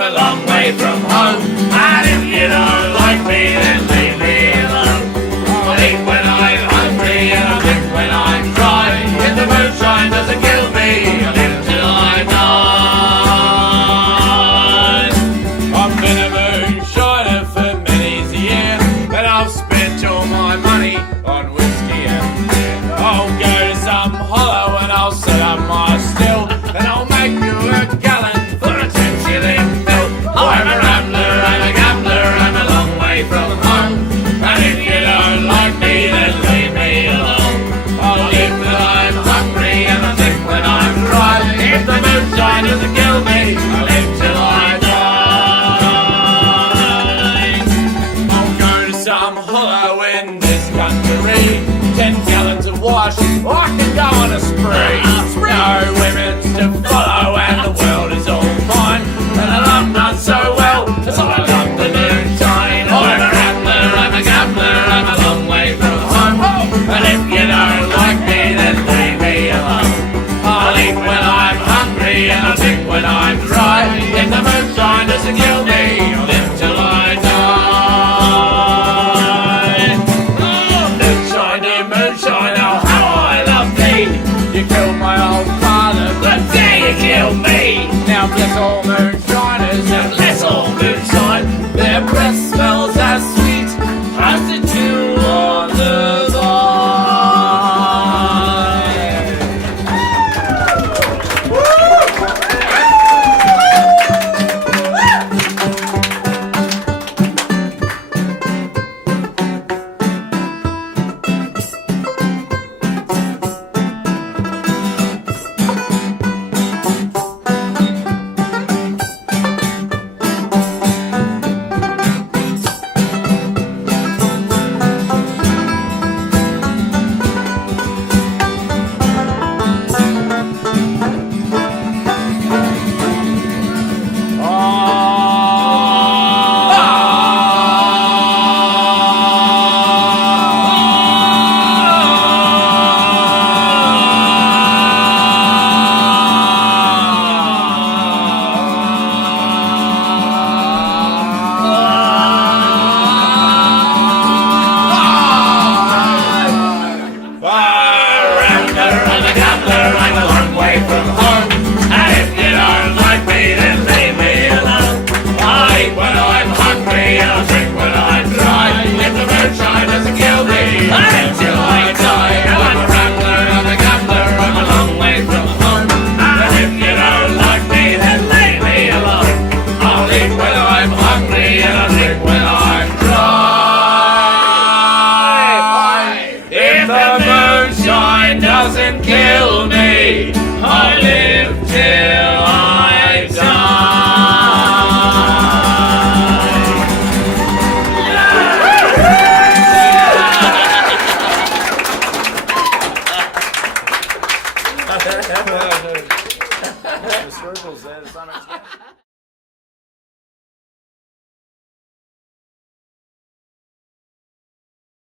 I'm a long way from home. And if you don't like me, then leave me alone. I'll eat when I'm hungry and I'll drink when I'm dry. If the moonshine doesn't kill me, I'll live till I die. I've been a moonshiner for many's a year, but I've spent all my money on whiskey and beer. I'll go to some hollow and I'll set up my still, and I'll make you a gallon for a 10-shilling bill. I'm a rambler, I'm a gambler, I'm a long way from home. And if you don't like me, then leave me alone. I'll live till I'm hungry and I'll drink when I'm dry. If the moonshine doesn't kill me, I'll live till I die. I'll go to some hollow in this country, 10 gallons of wash, or I can go on a spree. No women to follow and the world is all mine, and I love none so well as I love the moonshine. I'm a rambler, I'm a gambler, I'm a long way from home. And if you don't like me, then leave me alone. I'll eat when I'm hungry and I'll drink when I'm dry. If the moonshine doesn't kill me, I'll live till I die. Oh, moonshine, dear moonshine, oh how I love thee. You killed my old father, but dare you kill me. Now bless all moonshiners and bless all moonshine. Their breath smells as sweet as the dew on the vine. Doesn't kill me, I live till I die. The circle's there,